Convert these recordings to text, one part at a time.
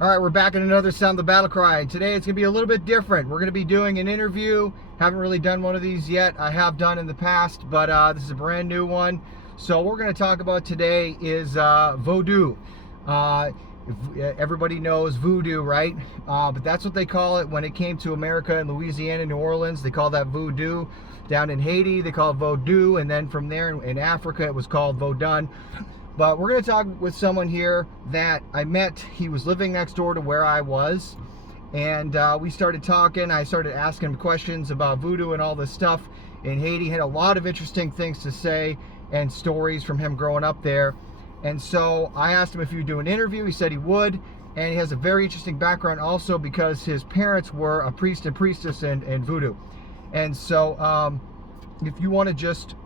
All right, we're back in another Sound the Battle Cry. And today it's going to be a little bit different. We're going to be doing an interview. Haven't really done one of these yet. I have done in the past, but this is a brand new one. So what we're going to talk about today is Vodou. Everybody knows voodoo, right? But that's what they call it when it came to America and Louisiana, New Orleans. They call that voodoo. Down in Haiti, they call it Vodou. And then from there in Africa, it was called Vodun. But we're going to talk with someone here that I met. He was living next door to where I was. And we started talking. I started asking him questions about voodoo and all this stuff in Haiti. He had a lot of interesting things to say and stories from him growing up there. And so I asked him if he would do an interview. He said he would. And he has a very interesting background also because his parents were a priest and priestess in voodoo. And so if you want to just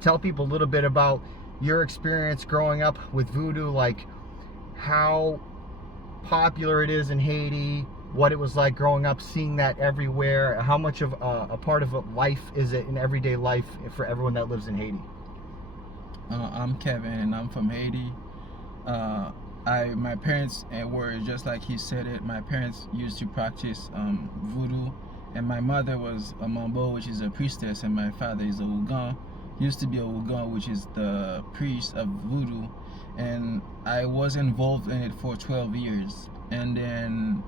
tell people a little bit about your experience growing up with voodoo, like how popular it is in Haiti, what it was like growing up, seeing that everywhere, how much of a part of life is it in everyday life for everyone that lives in Haiti? I'm Kevin and I'm from Haiti. My parents were just like he said it. My parents used to practice voodoo, and my mother was a mambo, which is a priestess, and my father is a Ougan. Used to be a Ougan, which is the priest of voodoo, and I was involved in it for 12 years, and then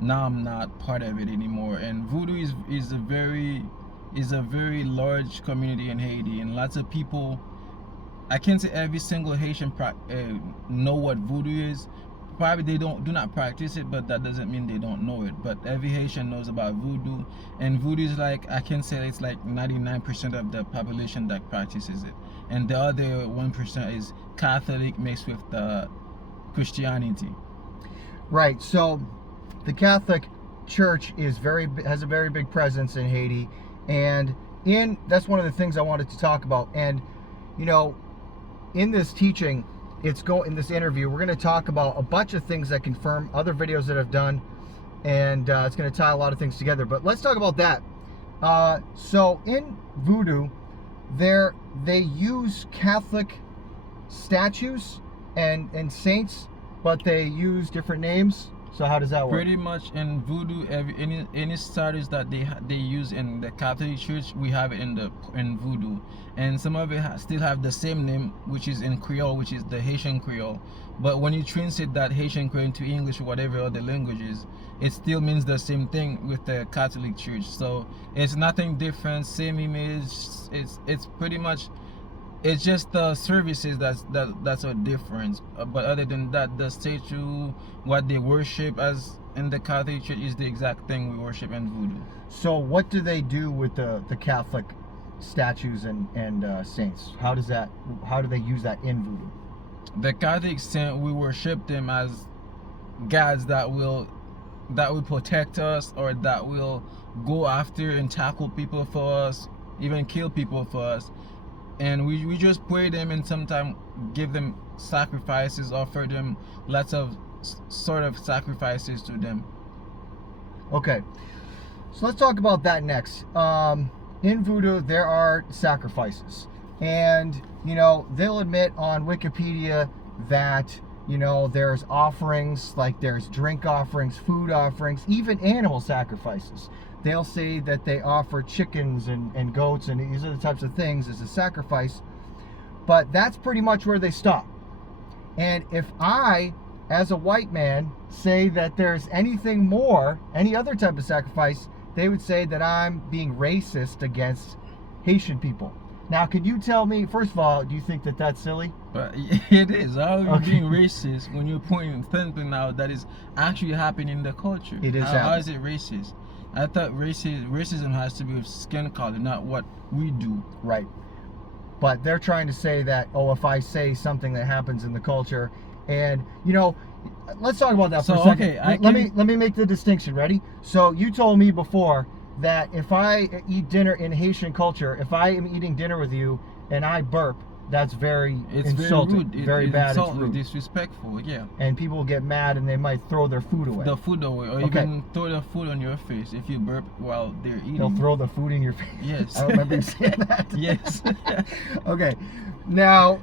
now I'm not part of it anymore. And voodoo is a very large community in Haiti, and lots of people. I can't say every single Haitian know what voodoo is. Probably they do not practice it, but that doesn't mean they don't know it. But every Haitian knows about voodoo, and voodoo is like, I can say it's like 99% of the population that practices it, and the other 1% is Catholic mixed with the Christianity. Right. So the Catholic Church has a very big presence in Haiti, and that's one of the things I wanted to talk about. And in this teaching, in this interview, we're going to talk about a bunch of things that confirm other videos that I've done, and it's going to tie a lot of things together. But let's talk about that. So in voodoo, they use Catholic statues and saints, but they use different names. So how does that work? Pretty much in voodoo, any statues that they use in the Catholic Church, we have it in voodoo, and some of it still have the same name, which is in Creole, which is the Haitian Creole. But when you translate that Haitian Creole into English or whatever other languages, it still means the same thing with the Catholic Church. So it's nothing different, same image. It's pretty much. It's just the services that's a difference. But other than that, the statue, what they worship as in the Catholic Church is the exact thing we worship in voodoo. So what do they do with the Catholic statues and saints? How do they use that in voodoo? The Catholic saint, we worship them as gods that will protect us, or that will go after and tackle people for us, even kill people for us. And we just pray them, and sometimes give them sacrifices, offer them lots of sort of sacrifices to them. Okay, so let's talk about that next. In voodoo, there are sacrifices, and they'll admit on Wikipedia that there's offerings, like there's drink offerings, food offerings, even animal sacrifices. They'll say that they offer chickens and goats, and these are the types of things as a sacrifice. But that's pretty much where they stop. And if I, as a white man, say that there's anything more, any other type of sacrifice, they would say that I'm being racist against Haitian people. Now, can you tell me, first of all, do you think that that's silly? But it is. How are you being racist when you're pointing something out that is actually happening in the culture? It is How is it racist? I thought racism has to be with skin color, not what we do. Right. But they're trying to say that, if I say something that happens in the culture, and let's talk about that for a second. Okay, let me make the distinction. Ready? So you told me before that if I eat dinner in Haitian culture, if I am eating dinner with you and I burp, that's very insulting, very bad, it's rude, disrespectful, yeah. And people get mad and they might throw their food away. Or even throw the food on your face if you burp while they're eating. They'll throw the food in your face. Yes. I don't remember you saying that. Yes. Okay. Now,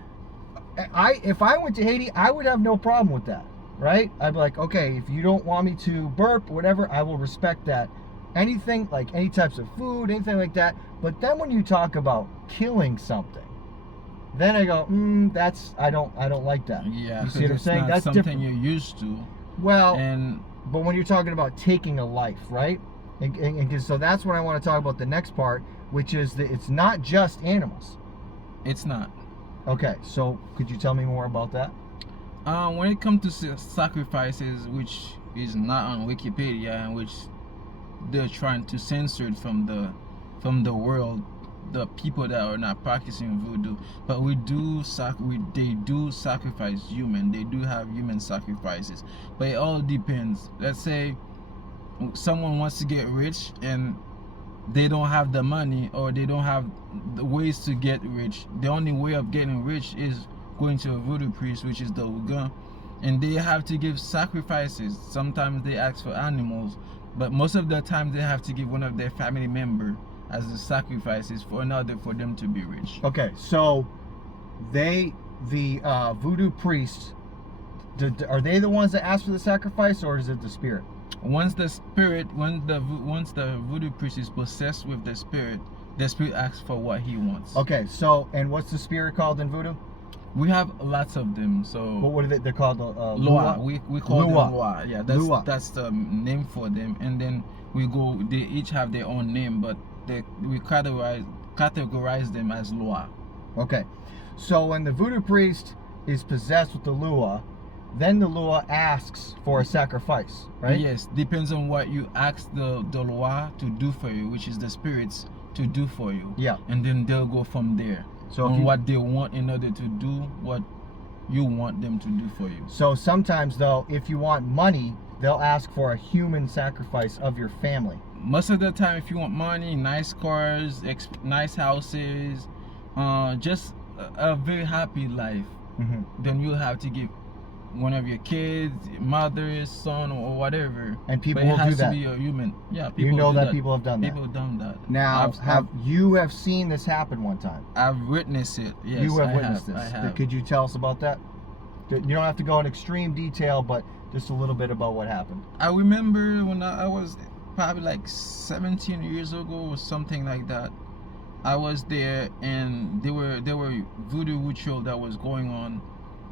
if I went to Haiti, I would have no problem with that. right? I'd be like, okay, if you don't want me to burp, whatever, I will respect that. Anything, like any types of food, anything like that. But then when you talk about killing something, then I go, I don't like that. Yeah, You see what I'm saying? not That's something different. you're used to. Well, And but when you're talking about taking a life, right? And so that's what I want to talk about the next part, which is that it's not just animals. it's not. Okay, so could you tell me more about that? When it comes to sacrifices, which is not on Wikipedia and which they're trying to censor it from the world, the people that are not practicing voodoo, but they do sacrifice human. They do have human sacrifices, but it all depends. Let's say someone wants to get rich and they don't have the money, or they don't have the ways to get rich. The only way of getting rich is going to a voodoo priest, which is the Ogun, and they have to give sacrifices. Sometimes they ask for animals, but most of the time they have to give one of their family member as the sacrifices for another for them to be rich. Okay, so the voodoo priests, are they the ones that ask for the sacrifice, or is it the spirit? Once the voodoo priest is possessed with the spirit asks for what he wants. Okay, so, and what's the spirit called in voodoo? We have lots of them. So What are they? They're called Loa. We call them Loa. Yeah, Lua. that's the name for them. And then they each have their own name, but we categorize them as Loa. Okay, so when the voodoo priest is possessed with the Lua, then the Lua asks for a sacrifice, right? Yes, depends on what you ask the Loa to do for you, which is the spirits to do for you. Yeah. And then they'll go from there. So on what they want in order to do what you want them to do for you. So sometimes though, if you want money, they'll ask for a human sacrifice of your family. Most of the time, if you want money, nice cars, nice houses, just a very happy life, then you'll have to give one of your kids, mother, son, or whatever. And people but will do that. it has to be a human. Yeah, people You know do that people have done that. People have done that. Now, you have seen this happen one time? I've witnessed it. Yes, you have I witnessed have, this. I have. Could you tell us about that? You don't have to go in extreme detail, but just a little bit about what happened. I remember when I was probably like 17 years ago or something like that. I was there, and there were voodoo ritual that was going on,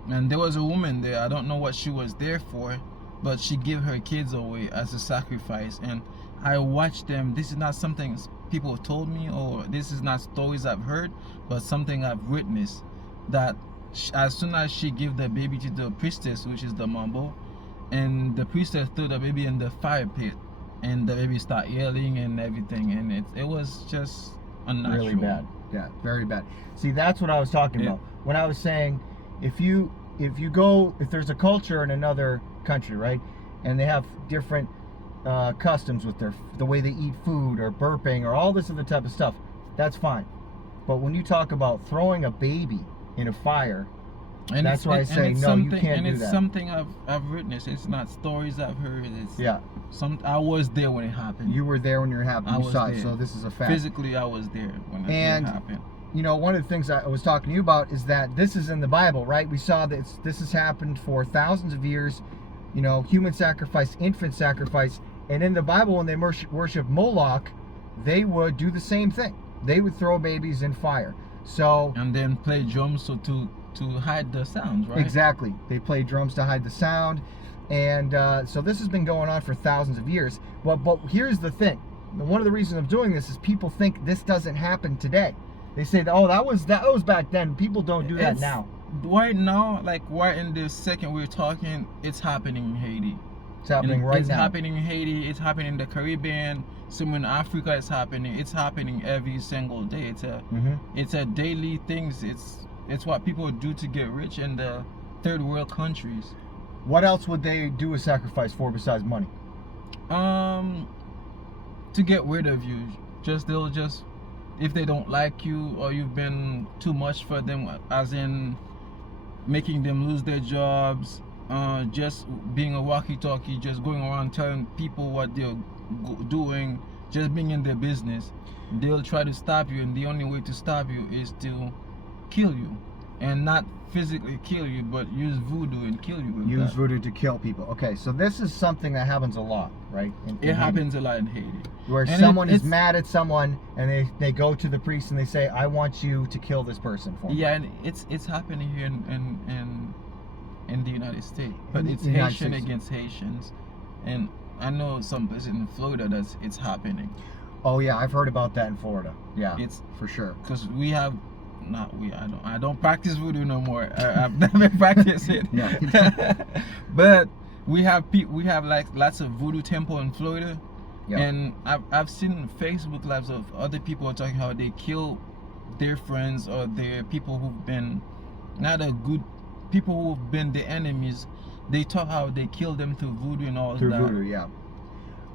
and there was a woman there. I don't know what she was there for, but she gave her kids away as a sacrifice, and I watched them. This is not something people told me, or this is not stories I've heard, but something I've witnessed, that as soon as she gave the baby to the priestess, which is the mambo, and the priestess threw the baby in the fire pit, and the baby started yelling and everything, and it was just unnatural. Really bad. Yeah, very bad. See, that's what I was talking about when I was saying, if there's a culture in another country, right, and they have different customs with the way they eat food, or burping, or all this other type of stuff, that's fine. But when you talk about throwing a baby in a fire, and that's why I say no, you can't do that. And it's something I've witnessed. It's not stories I've heard. It's I was there when it happened. You were there when it happened. You saw it, so this is a fact. Physically, I was there when it happened. You know, one of the things I was talking to you about is that this is in the Bible, right? We saw that this has happened for thousands of years. You know, human sacrifice, infant sacrifice, and in the Bible, when they worship Moloch, they would do the same thing. They would throw babies in fire. So and then play drums to hide the sounds, right? Exactly. They play drums to hide the sound, and so this has been going on for thousands of years. But here's the thing: one of the reasons I'm doing this is people think this doesn't happen today. They say, "Oh, that was back then. People don't do that now." Right now, like right in the second we're talking, it's happening in Haiti. It's happening right now. It's happening in Haiti. It's happening in the Caribbean. Somewhere in Africa, it's happening. It's happening every single day. It's a daily thing. It's what people do to get rich in the third world countries. What else would they do a sacrifice for besides money? To get rid of you. They'll just if they don't like you, or you've been too much for them, as in making them lose their jobs, just being a walkie-talkie, just going around telling people what they're doing, just being in their business, they'll try to stop you, and the only way to stop you is to kill you, and not physically kill you, but use voodoo and kill you with Use that. voodoo to kill people. Okay, so this is something that happens a lot, right? In It happens a lot in Haiti. where And someone is it's- mad at someone and they go to the priest and they say, I want you to kill this person for me. Yeah, and it's happening here in the United States, but In the it's United Haitian States. against Haitians, and I know some places in Florida that's it's happening. Oh yeah, I've heard about that in Florida. Yeah, It's for sure. because we have not we I don't practice voodoo no more. I've never practiced it. Yeah. But we have like lots of voodoo temple in Florida. Yeah. And I've seen Facebook lives of other people talking how they kill their friends or their people who've been not a good people who've been the enemies. They talk how they kill them through voodoo and all Through that. voodoo, yeah.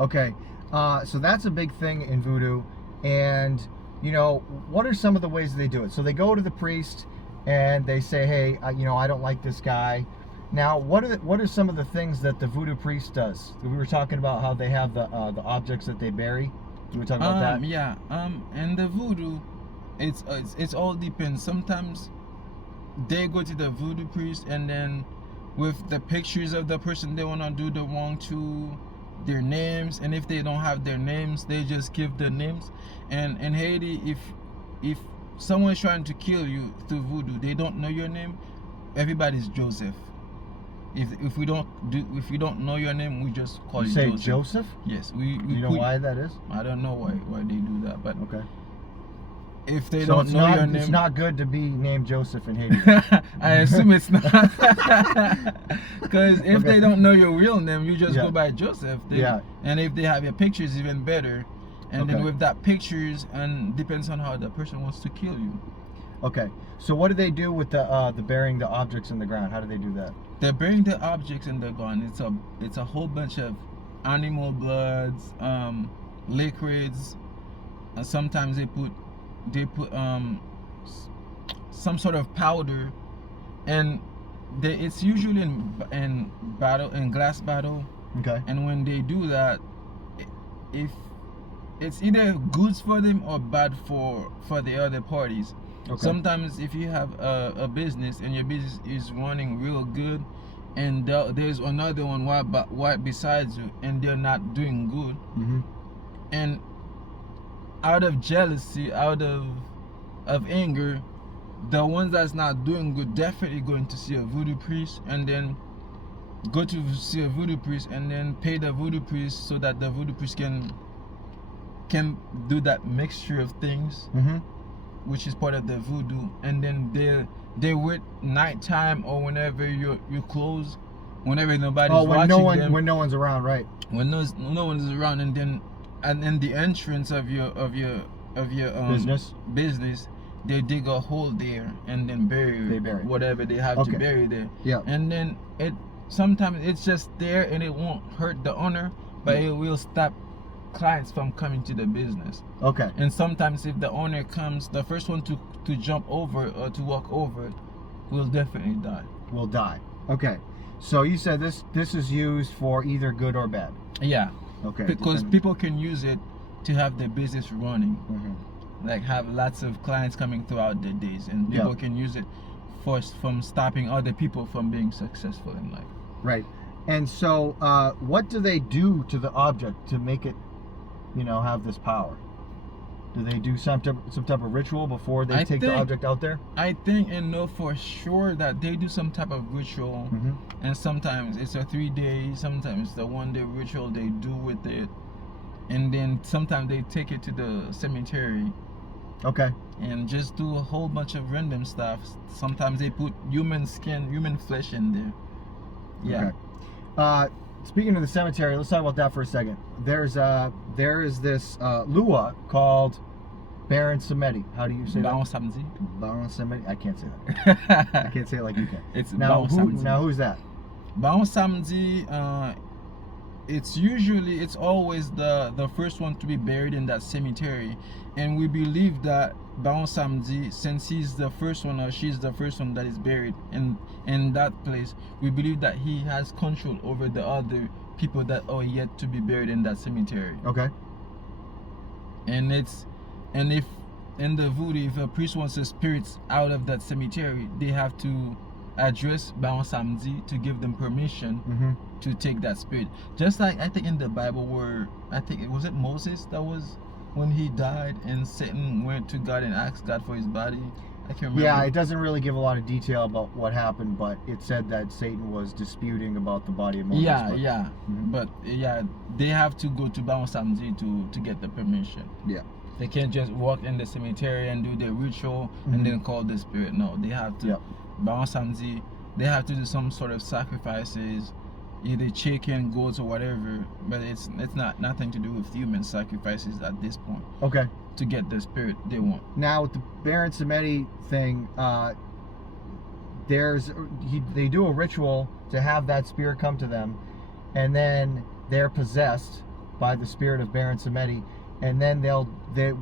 Okay, so that's a big thing in voodoo, and you know, what are some of the ways they do it? So they go to the priest and they say, hey, you know, I don't like this guy. Now, what are some of the things that the voodoo priest does? We were talking about how they have the objects that they bury. You were talking about that? Yeah. And the voodoo, it's all depends. Sometimes they go to the voodoo priest and then with the pictures of the person they wanna do the wrong to, their names, and if they don't have their names, they just give the names. And in Haiti, if someone's trying to kill you through voodoo, they don't know your name, everybody's Joseph. If we don't know your name, we just call you say Joseph. Joseph? Yes, Do you know why that is? I don't know why they do that, but Okay. if they So don't it's know not, your name, it's not good to be named Joseph in Haiti. I assume it's not. Because if Okay. they don't know your real name, you just Yeah. go by Joseph. Yeah. And if they have your pictures, even better. And then Okay. with that pictures, and depends on how the person wants to kill you. Okay. So what do they do with the burying the objects in the ground? How do they do that? They're burying the objects in the ground. It's a whole bunch of animal bloods, liquids, and sometimes they put some sort of powder, and it's usually in glass bottle. Okay. And when they do that, if it's either good for them or bad for the other parties. Okay. Sometimes if you have a business and your business is running real good, and there's another one right besides you and they're not doing good, Mm-hmm. and out of jealousy, out of anger, the ones that's not doing good definitely going to see a voodoo priest, and then go to see a voodoo priest and then pay the voodoo priest so that the voodoo priest can do that mixture of things, Mm-hmm. which is part of the voodoo. And then they wait nighttime or whenever you close, whenever nobody's watching them, when no one's around, right? when no one's around, and then in the entrance of your business, they dig a hole there and then They bury. whatever they have Okay. to bury there. Yeah. And then sometimes it's just there and it won't hurt the owner, but Yeah. it will stop clients from coming to the business. Okay. And sometimes if the owner comes, the first one to jump over or to walk over will definitely die. Will die. Okay. So you said this is used for either good or bad. Yeah, Okay. because people can use it to have their business running, Mm-hmm. like have lots of clients coming throughout the days, and Yeah. people can use it from stopping other people from being successful in life. Right. And so, what do they do to the object to make it, have this power? Do they do some type of ritual before they take the object out there? I think and know for sure that they do some type of ritual, Mm-hmm. and sometimes it's a 3 day, sometimes the 1 day ritual they do with it, and then sometimes they take it to the cemetery Okay. and just do a whole bunch of random stuff. Sometimes they put human skin, human flesh in there. Yeah. Okay. Speaking of the cemetery, let's talk about that for a second. There is this lua called Baron Samedi. How do you say Baron that? Samedi. Baron Samedi. I can't say that. I can't say it like you can. It's Now, Baron Samedi. who's that? Baron Samedi, it's always the first one to be buried in that cemetery, and we believe that Baron Samedi, since he's the first one or she's the first one that is buried in that place, we believe that he has control over the other people that are yet to be buried in that cemetery. Okay. And if in the voodoo, if a priest wants the spirits out of that cemetery, they have to address Baon Samedi to give them permission Mm-hmm. to take that spirit. Just like I think in the Bible where I think it was Moses that was when he died and Satan went to God and asked God for his body. I can't remember. Yeah, it doesn't really give a lot of detail about what happened, but it said that Satan was disputing about the body of Moses. Yeah, but, yeah. Mhm. But yeah, they have to go to Baon Samedi to get the permission. Yeah. They can't just walk in the cemetery and do their ritual Mhm. and then call the spirit. No, they have to. Yep. Baon Samedi, they have to do some sort of sacrifices, either chicken, goats, or whatever. But it's not nothing to do with human sacrifices at this point Okay. to get the spirit they want. Now with the Baron Samedi thing, they do a ritual to have that spirit come to them, and then they're possessed by the spirit of Baron Samedi, and then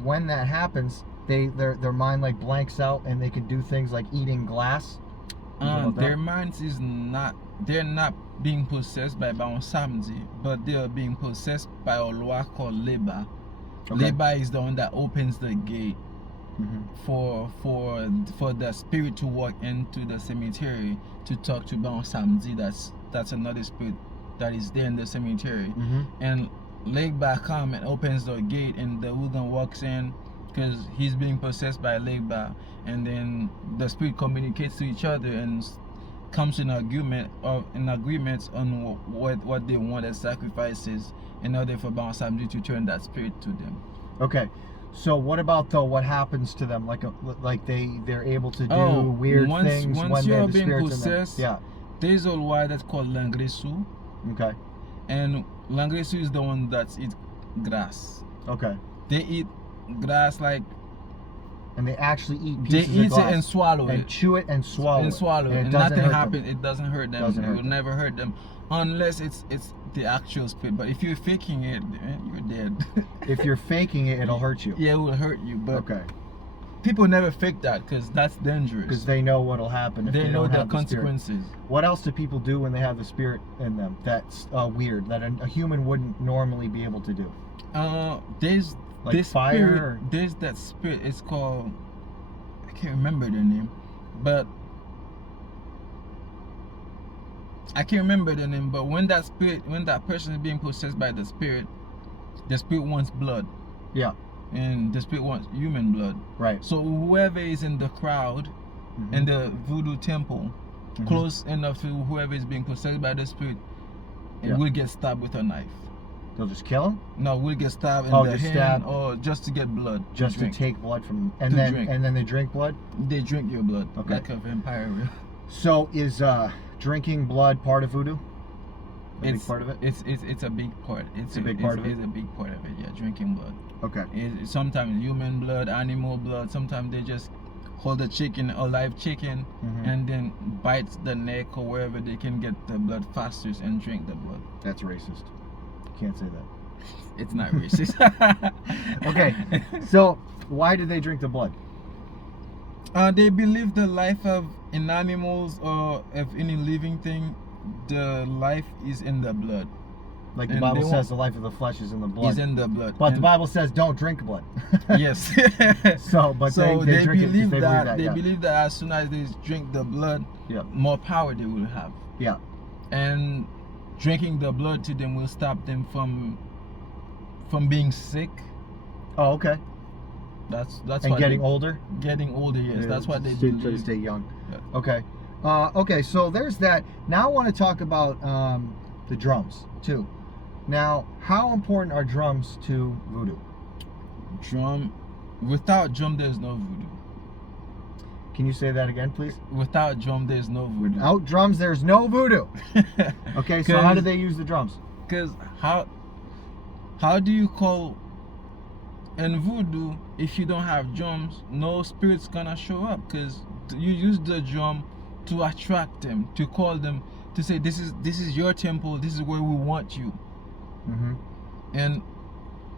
when that happens, their mind like blanks out, and they can do things like eating glass. Their minds is not. They're not being possessed by Baon Samedi, but they are being possessed by a loi called Leba. Okay. Leba is the one that opens the gate Mm-hmm. for the spirit to walk into the cemetery to talk to Baon Samedi. That's another spirit that is there in the cemetery. Mm-hmm. And Legba comes and opens the gate, and the Wugan walks in because he's being possessed by Legba, and then the spirit communicates to each other and comes in agreement on what they want as sacrifices in order for Baon Samedi to turn that spirit to them. Okay. So what about what happens to them? Like they're able to do weird things once when you're the being spirits possessed. in them. There's a law that's called Langresu, Yeah. Okay. and Langresu is the one that eats grass. Okay. They eat grass like And they actually eat they pieces eat of glass it and swallow and it. chew it and swallow And it. swallow it. it And doesn't nothing hurt happens. them. It doesn't hurt them. Doesn't It hurt will them. never hurt them unless it's the actual spirit. But if you're faking it, you're dead. If you're faking it, it'll hurt you. Yeah, it will hurt you. But Okay. people never fake that because that's dangerous. Because they know what'll happen if they they know don't the have the spirit. consequences. What else do people do when they have the spirit in them? That's weird. That a human wouldn't normally be able to do. There's Like this fire. spirit. There's that spirit. It's called. I can't remember the name, but when that person is being possessed by the spirit wants blood. Yeah. And the spirit wants human blood. Right. So whoever is in the crowd Mhm. in the Voodoo temple, Mhm. close enough to whoever is being possessed by the spirit, it Yeah. will get stabbed with a knife. They'll just kill him No, will get stabbed in Oh, the just hand stab. or just to get blood. just to drink. take blood from, and To then drink. they drink blood. They drink your blood Okay. like a vampire. So is drinking blood part of voodoo? A big part of it. It's a big part. It's a big part of it? It's a big part of it. Yeah, drinking blood. Okay. Sometimes human blood, animal blood. Sometimes they just hold a live chicken, Mhm. and then bite the neck or wherever they can get the blood faster and drink the blood. That's racist. Can't say that. It's not racist. Okay. So why do they drink the blood? They believe the life in animals or of any living thing, the life is in the blood. Like the And Bible they says, the life of the flesh is in the blood. Is in the blood. But the And- Bible says don't drink blood. Yes. So, but they drink it because they believe that. they Yeah. believe that as soon as they drink the blood, Yeah. more power they will have. Yeah. And drinking the blood to them will stop them from being sick. Oh, okay. That's And what getting they- older. Getting older, yes. Yeah, That's what they try to believe. stay young. Yeah. Okay. Okay. So there's that. Now I want to talk about the drums too. Now, how important are drums to voodoo? Without drum, there's no voodoo. Can you say that again, please? Without drum, there's no voodoo. Without drums, there's no voodoo. Okay. So how do they use the drums? Because how do you call in voodoo if you don't have drums? No spirit's gonna show up because you use the drum to attract them, to call them, to say this is your temple, this is where we want you. Mm-hmm. And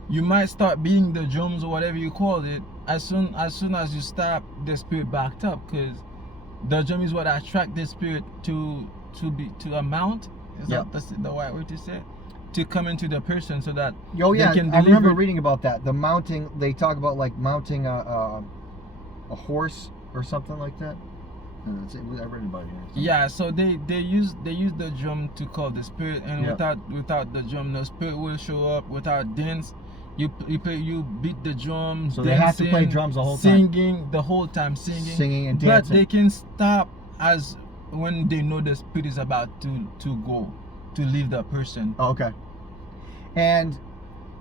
you might start being the drums or whatever you call it. As soon as you stop, the spirit backed up because the drum is what attract the spirit to a mount. Is Yeah. that the right way to say it? To come into the person so that Oh yeah, they can I remember deliver- reading about that. The mounting. They talk about like mounting a horse or something like that. I read about it here. Yeah, so they use the drum to call the spirit, and Yeah. without the drum, no spirit will show up. Without dance, you beat the drum. So dancing, they have to play drums the whole time. singing the whole time, Singing and but dancing. they can stop as when they know the spirit is about to leave the person. Oh, okay. And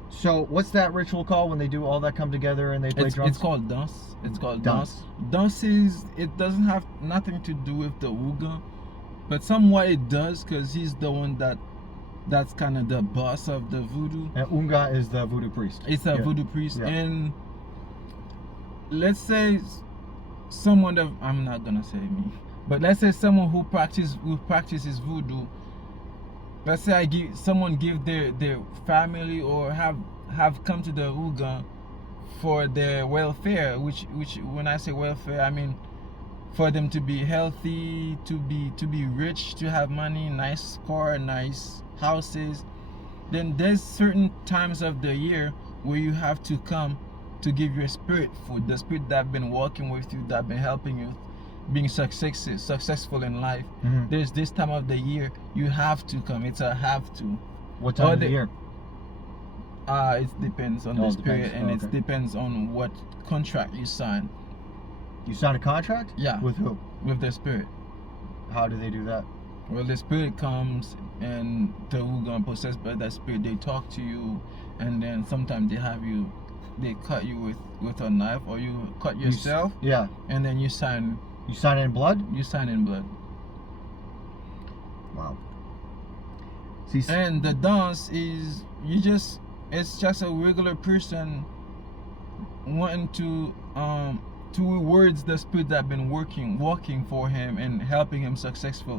so, what's that ritual called when they do all that come together and they play drums? It's called dance. It's called Dance. dance. Dance is, it doesn't have nothing to do with the Uga, but somewhat it does, because he's the one that's kind of the boss of the voodoo. And Unga is the voodoo priest. It's a Yeah. voodoo priest, Yeah. and let's say someone that, I'm not gonna say me, but let's say someone who practices voodoo. Let's say someone give their family or have come to the Uga for their welfare, which when I say welfare, I mean for them to be healthy, to be rich, to have money, nice car, nice houses. Then there's certain times of the year where you have to come to give your spirit food, the spirit that been working with you, that been helping you being successful in life. Mhm. There's this time of the year you have to come. It's a have to. What time of the year? It depends on Oh, the it spirit, depends. and Oh, it okay. depends on what contract you sign. You sign a contract? Yeah. With who? With the spirit. How do they do that? Well, the spirit comes, and the Uga possessed by that spirit, they talk to you, and then sometimes they cut you with a knife, or you cut yourself, Yeah. and then you sign You sign in blood? in blood. Wow. See, And the dance is, it's just a regular person wanting to rewards the spirit that been working for him and helping him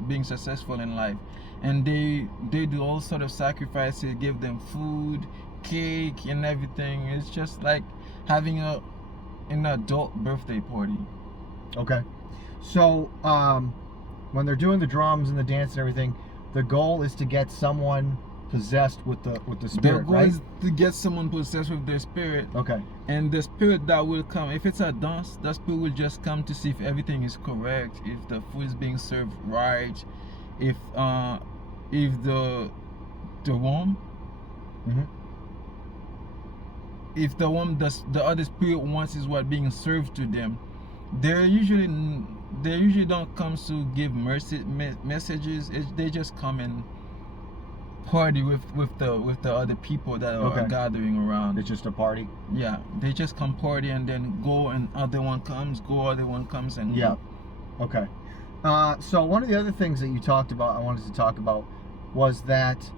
being successful in life. And they do all sort of sacrifices, give them food, cake, and everything. It's just like having an adult birthday party. okay. So, when they're doing the drums and the dance and everything, the goal is to get someone possessed with the The spirit, goal right? is to get someone possessed with their spirit. Okay. And the spirit that will come, if it's a dance, the spirit will just come to see if everything is correct, if the food is being served right, if the womb, Mm-hmm. if the womb the other spirit wants is what being served to them. They usually don't come to give messages. They just come and party with the other people that are Okay. gathering around. It's just a party. Yeah, they just come party and then go, and other one comes, and Yeah. Okay. So one of the other things that you talked about, I wanted to talk about, was that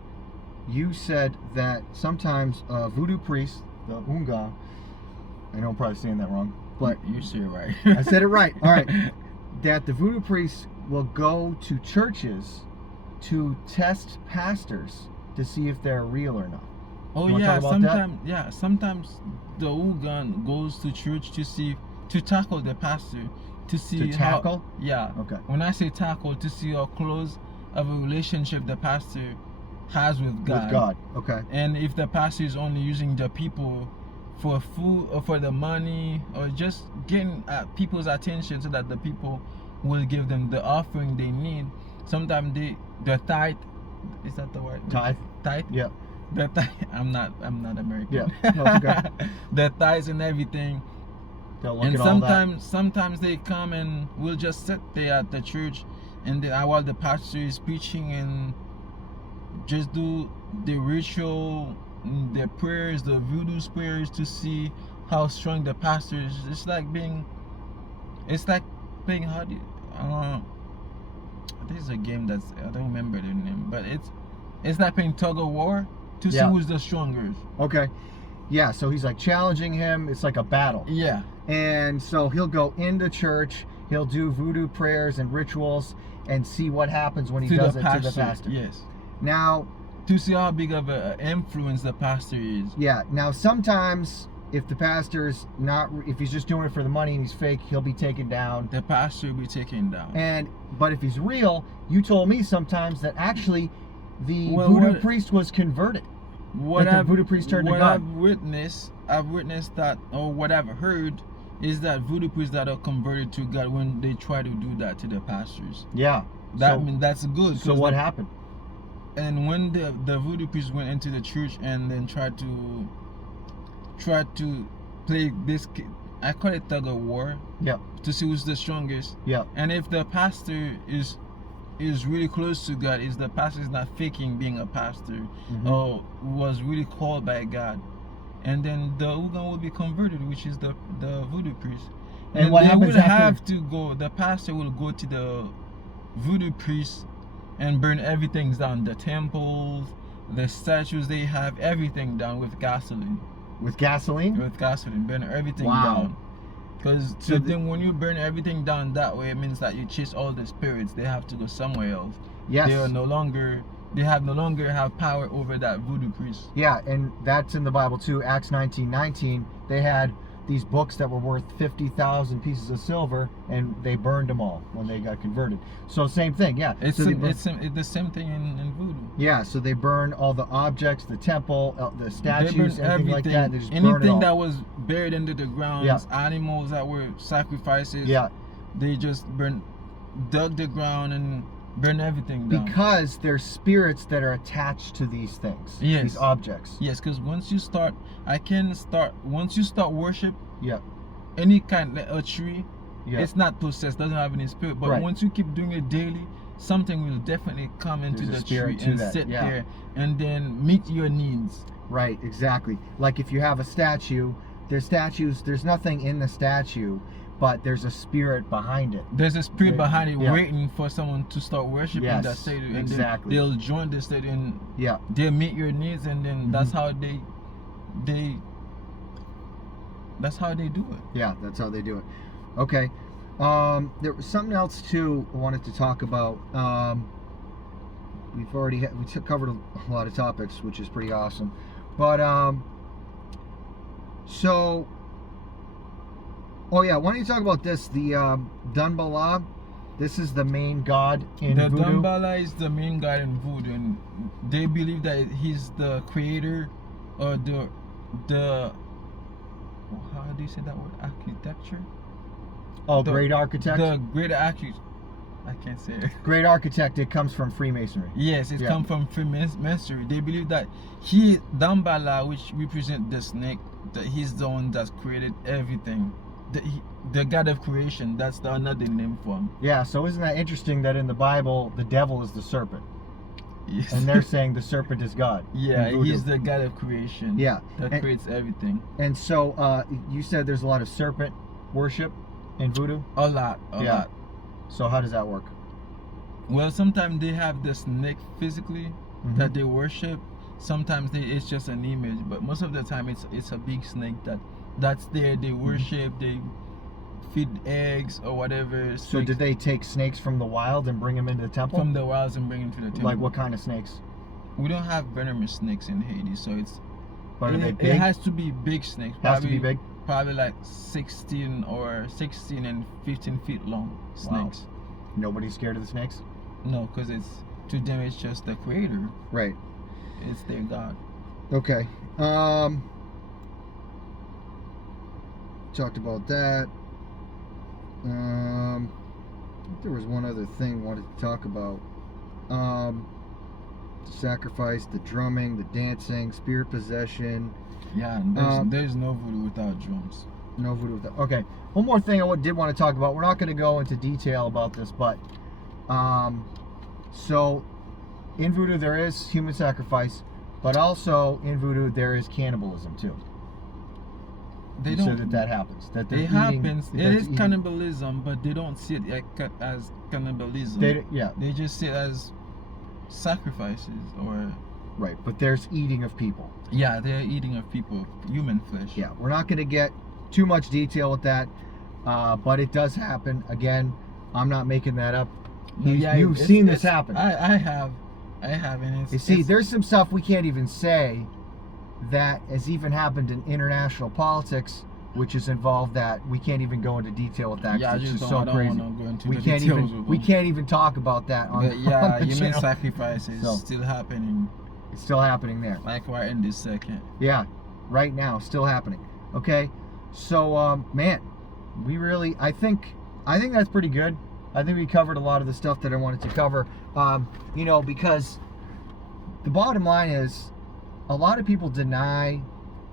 you said that sometimes voodoo priests, the Unga, I know I'm probably saying that wrong, but you say it right. I said it right. All right. That the voodoo priests will go to churches to test pastors to see if they're real or not. Oh You wanna yeah, talk about that? sometimes the Ugan goes to church to tackle the pastor, to see To tackle? Yeah. Okay. When I say tackle, to see how close of a relationship the pastor has with God. With God. Okay. And if the pastor is only using the people for food or for the money, or just getting people's attention so that the people will give them the offering they need. Sometimes the tithe, is that the word? Tithe. Tithe? Yeah. The tithe. I'm not American. Yeah. No, it's okay. The tithes and everything. They'll look And at all that. sometimes they come and we'll just sit there at the church, and then while the pastor is preaching, and just do the ritual, the prayers, the voodoo prayers, to see how strong the pastor is. It's like being how do you, this is a game that's, I don't remember the name, but it's like playing tug of war to see Yeah. who's the strongest. Okay. Yeah, so he's like challenging him. It's like a battle. Yeah. And so he'll go into church, he'll do voodoo prayers and rituals, and see what happens when he does it to the pastor. Yes. Now, To see how big of an influence the pastor is. yeah, now sometimes if the pastor's not, if he's just doing it for the money and he's fake, he'll be taken down. The pastor will be taken down. But if he's real, you told me sometimes that actually the Well, voodoo priest was converted. What the voodoo priest turned to God. I've witnessed that, or what I've heard, is that voodoo priests that are converted to God, when they try to do that to the pastors. Yeah. That mean that's good. So what happened? And when the voodoo priests went into the church and then tried to play this, I call it tug of war. Yeah. To see who's the strongest. Yeah. And if the pastor is really close to God, is the pastor is not faking being a pastor, or was really called by God, and then the Ugan will be converted, which is the voodoo priest. And what happens will after? have to go. The pastor will go to the voodoo priest and burn everything down. The temples, the statues they have, everything down with gasoline. With gasoline? With gasoline, burn everything Wow. down. Because So then when you burn everything down that way, it means that you chase all the spirits. They have to go somewhere else. Yes. They are no longer have power over that voodoo priest. Yeah, and that's in the Bible too. Acts 19:19. They had these books that were worth 50,000 pieces of silver, and they burned them all when they got converted. So same thing, yeah. It's so it's the same thing in voodoo. yeah, so they burn all the objects, the temple, the They statues, burn anything like that. They just burn it anything all. that was buried under the ground, Yeah. animals that were sacrifices. Yeah, They just dug the ground and burn everything down. because there's spirits that are attached to these things, Yes. these objects. Yes, because once you start worship, Yeah, any kind like a tree, yeah. it's not possessed, doesn't have any spirit. But Right. once you keep doing it daily, something will definitely come into There's a the spirit tree to and that, sit yeah. there and then meet your needs. Right, exactly. Like if you have a statue, there's nothing in the statue, but there's a spirit behind it. There's a spirit behind it, Yeah. waiting for someone to start worshiping Yes, that statue, and exactly. then they'll join the statue and Yeah. they'll meet your needs, and then that's how they that's how they do it. Yeah, that's how they do it. Okay. There was something else too I wanted to talk about. We've already covered a lot of topics, which is pretty awesome. But so, oh yeah, why don't you talk about this? The Dunbala. This is the main god in The Voodoo. Dambala is the main god in Voodoo, and they believe that he's the creator, or the how do you say that word? Architecture. Oh, The- great architect. The great architect. I can't say it. Great architect. It comes from Freemasonry. Yes, it Yeah. comes from Freemasonry. They believe that Dambala, which represents the snake, that he's the one that's created everything. The god of creation. That's another name for him. Yeah. So isn't that interesting that in the Bible the devil is the serpent, Yes. and they're saying the serpent is God. yeah, in Voodoo. he's the god of creation. Yeah. That And- creates everything. And so you said there's a lot of serpent worship in Voodoo. A lot. So how does that work? Well, sometimes they have the snake physically that they worship. Sometimes it's just an image, but most of the time it's a big snake that's there. They worship. They feed eggs or whatever. So did they take snakes from the wild and bring them into the temple? from the wilds and bring them to the temple? Like what kind of snakes? We don't have venomous snakes in Haiti, so it's. But are they It big? has to be big snakes. Has to be big? Probably like 16 and 15 feet long snakes. Nobody's scared of the snakes? No, because to them it's just the creator. Right. It's their god. Okay. Talked about that. I think there was one other thing I wanted to talk about. The sacrifice, the drumming, the dancing, spirit possession. Yeah, and there's no voodoo without drums. No voodoo with that. Okay. One more thing I did want to talk about. We're not going to go into detail about this, but so in Voodoo there is human sacrifice, but also in Voodoo there is cannibalism too. They You don't. said that happens. That they're It eating- happens. It that's is eating- cannibalism, but they don't see it as cannibalism. Yeah, They just see it as sacrifices, or right. But there's eating of people. yeah, they're eating of people, human flesh. Yeah, we're not going to get too much detail with that, but it does happen. Again, I'm not making that up. No, yeah, You've seen this happen. I have, and it's. You see, it's- there's some stuff we can't even say that has even happened in international politics, which is involved that we can't even go into detail with that. 'cause Yeah, I it's just just don't, so I don't crazy. want to go into We the can't details even of we them. can't even talk about that on, But yeah, on the human channel. sacrifice is So- still happening, It's still happening there. like right in this second. Yeah, right now, still happening. Okay, so man, I think that's pretty good. I think we covered a lot of the stuff that I wanted to cover. You know, because the bottom line is, a lot of people deny,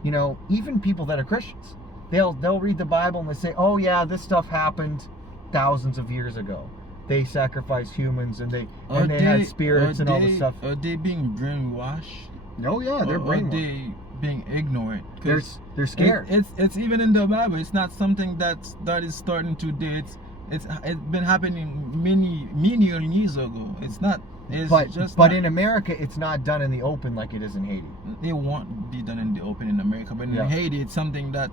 you know, even people that are Christians, they'll read the Bible and they say, oh yeah, this stuff happened thousands of years ago. They sacrificed humans and they had spirits and all this stuff. Are they being brainwashed? Oh yeah, they're brainwashed. Are they being ignorant? They're scared. It's even in the Bible. It's not something that is starting today. It's been happening many years ago. It's not. But in America, it's not done in the open like it is in Haiti. It won't be done in the open in America, but in Haiti, it's something that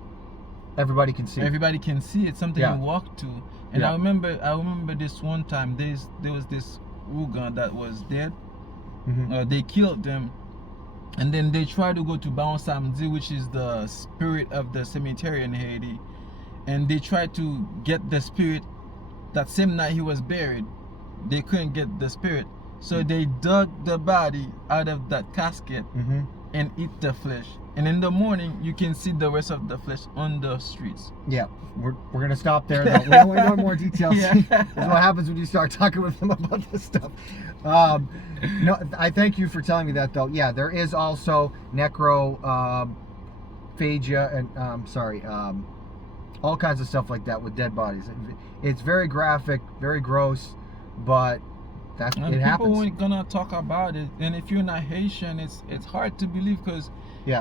everybody can see. Everybody can see. It's something you walk to. And I remember this one time. There was this Ougan that was dead. Mm-hmm. They killed them, and then they tried to go to Baon Samedi, which is the spirit of the cemetery in Haiti, and they tried to get the spirit. That same night he was buried, they couldn't get the spirit. So they dug the body out of that casket and eat the flesh. And in the morning, you can see the rest of the flesh on the streets. Yeah, we're gonna stop there. Though. We don't want more details. That's what happens when you start talking with them about this stuff. No, I thank you for telling me that, though. Yeah, there is also necrophagia and all kinds of stuff like that with dead bodies. It's very graphic, very gross, but it happens. People ain't gonna talk about it, and if you're not Haitian, it's hard to believe because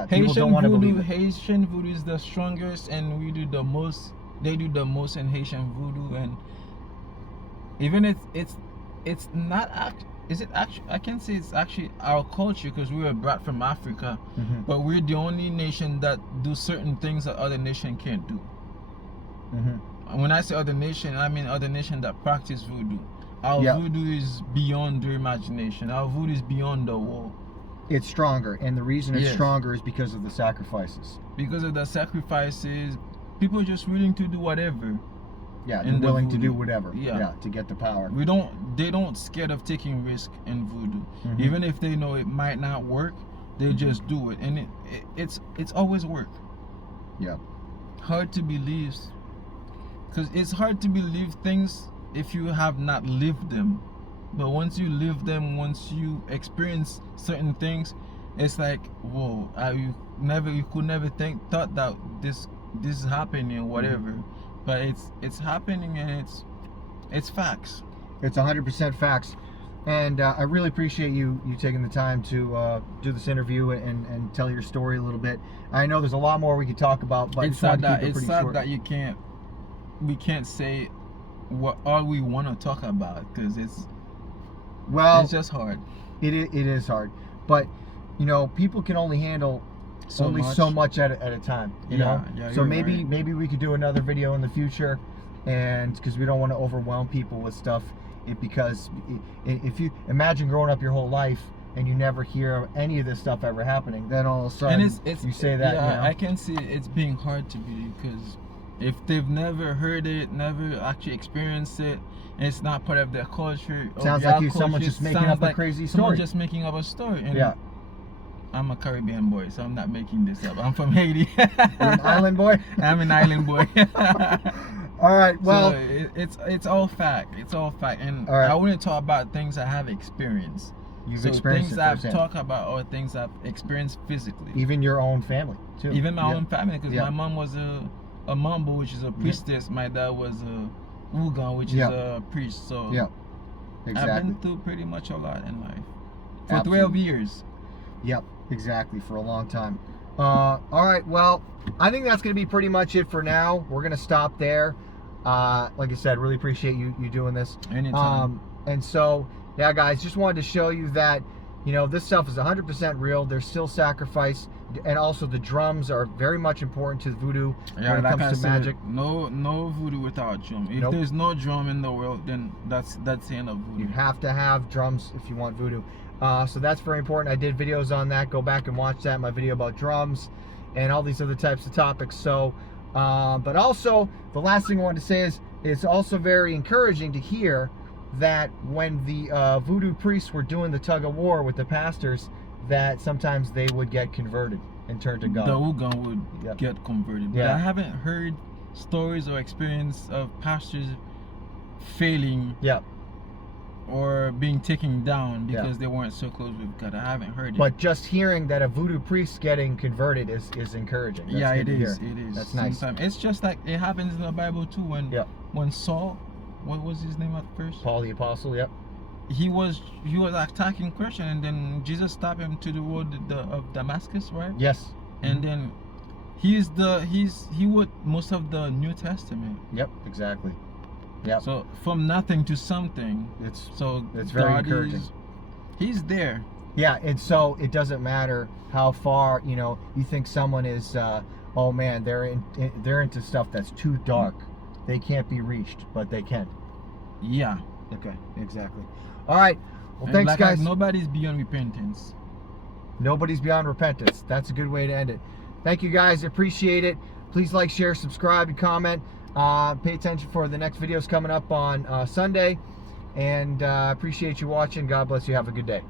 people don't want to believe it. Haitian voodoo is the strongest, and we do the most. They do the most in Haitian voodoo, and even it's not act. Is it actually? I can say it's actually our culture because we were brought from Africa, but we're the only nation that do certain things that other nation can't do. When I say other nation, I mean other nation that practice voodoo. Our voodoo is beyond their imagination. Our voodoo is beyond the wall. It's stronger, and the reason it's stronger is because of the sacrifices. Because of the sacrifices, people are just willing to do whatever. Yeah, they're willing to do whatever. Yeah, to get the power. They don't scared of taking risk in voodoo. Even if they know it might not work, they just do it, and it's always work. Yeah. Hard to believe, because it's hard to believe things if you have not lived them. But once you live them, once you experience certain things, it's like, whoa, you could never thought that this is happening or whatever. But it's happening, and it's facts. It's 100% facts. And I really appreciate you taking the time to do this interview and tell your story a little bit. I know there's a lot more we could talk about, but it's sad that we can't say what all we want to talk about because it's just hard. It is hard, but you know, people can only handle so much at a time. You know, so maybe we could do another video in the future, and because we don't want to overwhelm people with stuff. Because if you imagine growing up your whole life and you never hear any of this stuff ever happening, then all of a sudden you say that. Yeah, you know? I can see it's being hard to believe because if they've never heard it, never actually experienced it, and it's not part of their culture. Sounds like someone's just making up a crazy story. Someone just making up a story. And I'm a Caribbean boy, so I'm not making this up. I'm from Haiti. You're an island boy? I'm an island boy. All right, well, so it's all fact. It's all fact, and I wouldn't talk about things I have experienced. You've experienced things I've talked about are things I've experienced physically. Even your own family, too. Even my own family, because my mom was a mambo, which is a priestess. My dad was a Ougan, which is a priest. So exactly. I've been through pretty much a lot in life for 12 years. Yep, exactly, for a long time. All right, well, I think that's going to be pretty much it for now. We're going to stop there. Like I said, really appreciate you doing this. Anytime. And so, yeah, guys, just wanted to show you that, you know, this stuff is 100% real. There's still sacrifice, and also the drums are very much important to voodoo when it comes to magic. No voodoo without drum. If there's no drum in the world, then that's the end of voodoo. You have to have drums if you want voodoo. So that's very important. I did videos on that. Go back and watch that, my video about drums and all these other types of topics. So, but also, the last thing I wanted to say is it's also very encouraging to hear that when the voodoo priests were doing the tug of war with the pastors, that sometimes they would get converted and turn to God. The Ougan would get converted. But I haven't heard stories or experience of pastors failing Yeah. or being taken down Yeah. because they weren't so close with God. I haven't heard it. But just hearing that a voodoo priest getting converted is encouraging. That's yeah, good it to is. hear. It is. That's nice. Sometimes it's just like it happens in the Bible too. When Saul, what was his name at first? Paul the Apostle. Yep. He was attacking Christian, and then Jesus stopped him to the road of Damascus, right? Yes. And then he wrote most of the New Testament. Yep. Exactly. Yep. So from nothing to something. It's God very encouraging. He's there. Yeah, and so it doesn't matter how far you think someone is. Oh man, they're into stuff that's too dark. They can't be reached, but they can. Yeah. Okay. Exactly. All right. Well, And thanks, like guys. Nobody's beyond repentance. Nobody's beyond repentance. That's a good way to end it. Thank you, guys. Appreciate it. Please like, share, subscribe, and comment. Pay attention for the next videos coming up on Sunday. And appreciate you watching. God bless you. Have a good day.